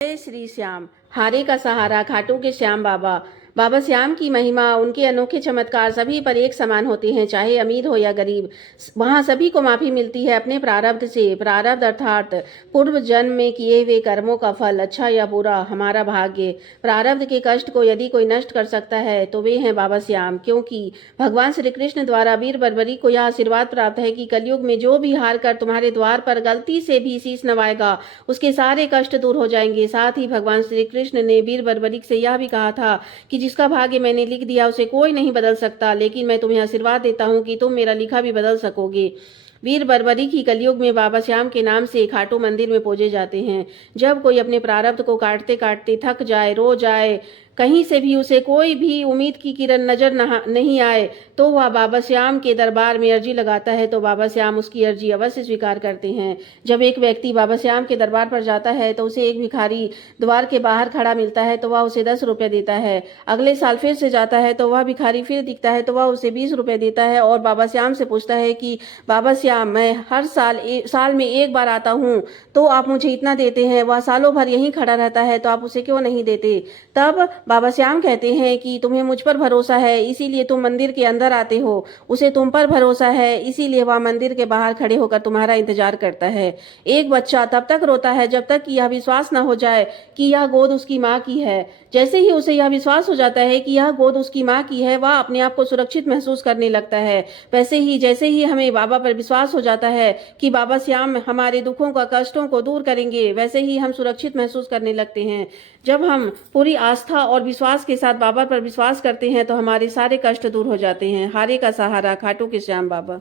जय श्री श्याम। हारे का सहारा खाटू के श्याम बाबा। बाबा श्याम की महिमा, उनके अनोखे चमत्कार सभी पर एक समान होते हैं, चाहे अमीर हो या गरीब। वहाँ सभी को माफी मिलती है अपने प्रारब्ध से। प्रारब्ध अर्थात पूर्व जन्म में किए हुए कर्मों का फल, अच्छा या बुरा, हमारा भाग्य। प्रारब्ध के कष्ट को यदि कोई नष्ट कर सकता है तो वे हैं बाबा श्याम, क्योंकि भगवान श्री कृष्ण द्वारा वीर बर्बरी को यह आशीर्वाद प्राप्त है कि कलयुग में जो भी हार कर तुम्हारे द्वार पर गलती से भी शीश नवाएगा, उसके सारे कष्ट दूर हो जाएंगे। साथ ही भगवान श्री कृष्ण ने वीर बर्बरी से यह भी कहा था कि जिसका भाग्य मैंने लिख दिया उसे कोई नहीं बदल सकता, लेकिन मैं तुम्हें आशीर्वाद देता हूं कि तुम मेरा लिखा भी बदल सकोगे। वीर बर्बरी की कलयुग में बाबा श्याम के नाम से खाटू मंदिर में पूजे जाते हैं। जब कोई अपने प्रारब्ध को काटते काटते थक जाए, रो जाए, कहीं से भी उसे कोई भी उम्मीद की किरण नजर नहीं आए, तो वह बाबा श्याम के दरबार में अर्जी लगाता है, तो बाबा श्याम उसकी अर्जी अवश्य स्वीकार करते हैं। जब एक व्यक्ति बाबा श्याम के दरबार पर जाता है तो उसे एक भिखारी द्वार के बाहर खड़ा मिलता है, तो वह उसे 10 रुपये देता है। अगले साल फिर से जाता है तो वह भिखारी फिर दिखता है, तो वह उसे 20 रुपये देता है और बाबा श्याम से पूछता है कि बाबा श्याम, मैं हर साल में एक बार आता हूँ, तो आप मुझे इतना देते हैं। वह सालों भर यहीं खड़ा रहता है, तो आप उसे क्यों नहीं देते? तब बाबा श्याम कहते हैं कि तुम्हें मुझ पर भरोसा है, इसीलिए तुम मंदिर के अंदर आते हो। उसे तुम पर भरोसा है, इसीलिए वह मंदिर के बाहर खड़े होकर तुम्हारा इंतजार करता है। एक बच्चा तब तक रोता है जब तक कि यह विश्वास न हो जाए कि यह गोद उसकी माँ की है। जैसे ही उसे यह विश्वास हो जाता है कि यह गोद उसकी माँ की है, वह अपने आप को सुरक्षित महसूस करने लगता है। वैसे ही जैसे ही हमें बाबा पर विश्वास हो जाता है कि बाबा श्याम हमारे दुखों का, कष्टों को दूर करेंगे, वैसे ही हम सुरक्षित महसूस करने लगते हैं। जब हम पूरी आस्था और विश्वास के साथ बाबा पर विश्वास करते हैं तो हमारे सारे कष्ट दूर हो जाते हैं। हारे का सहारा खाटू के श्याम बाबा।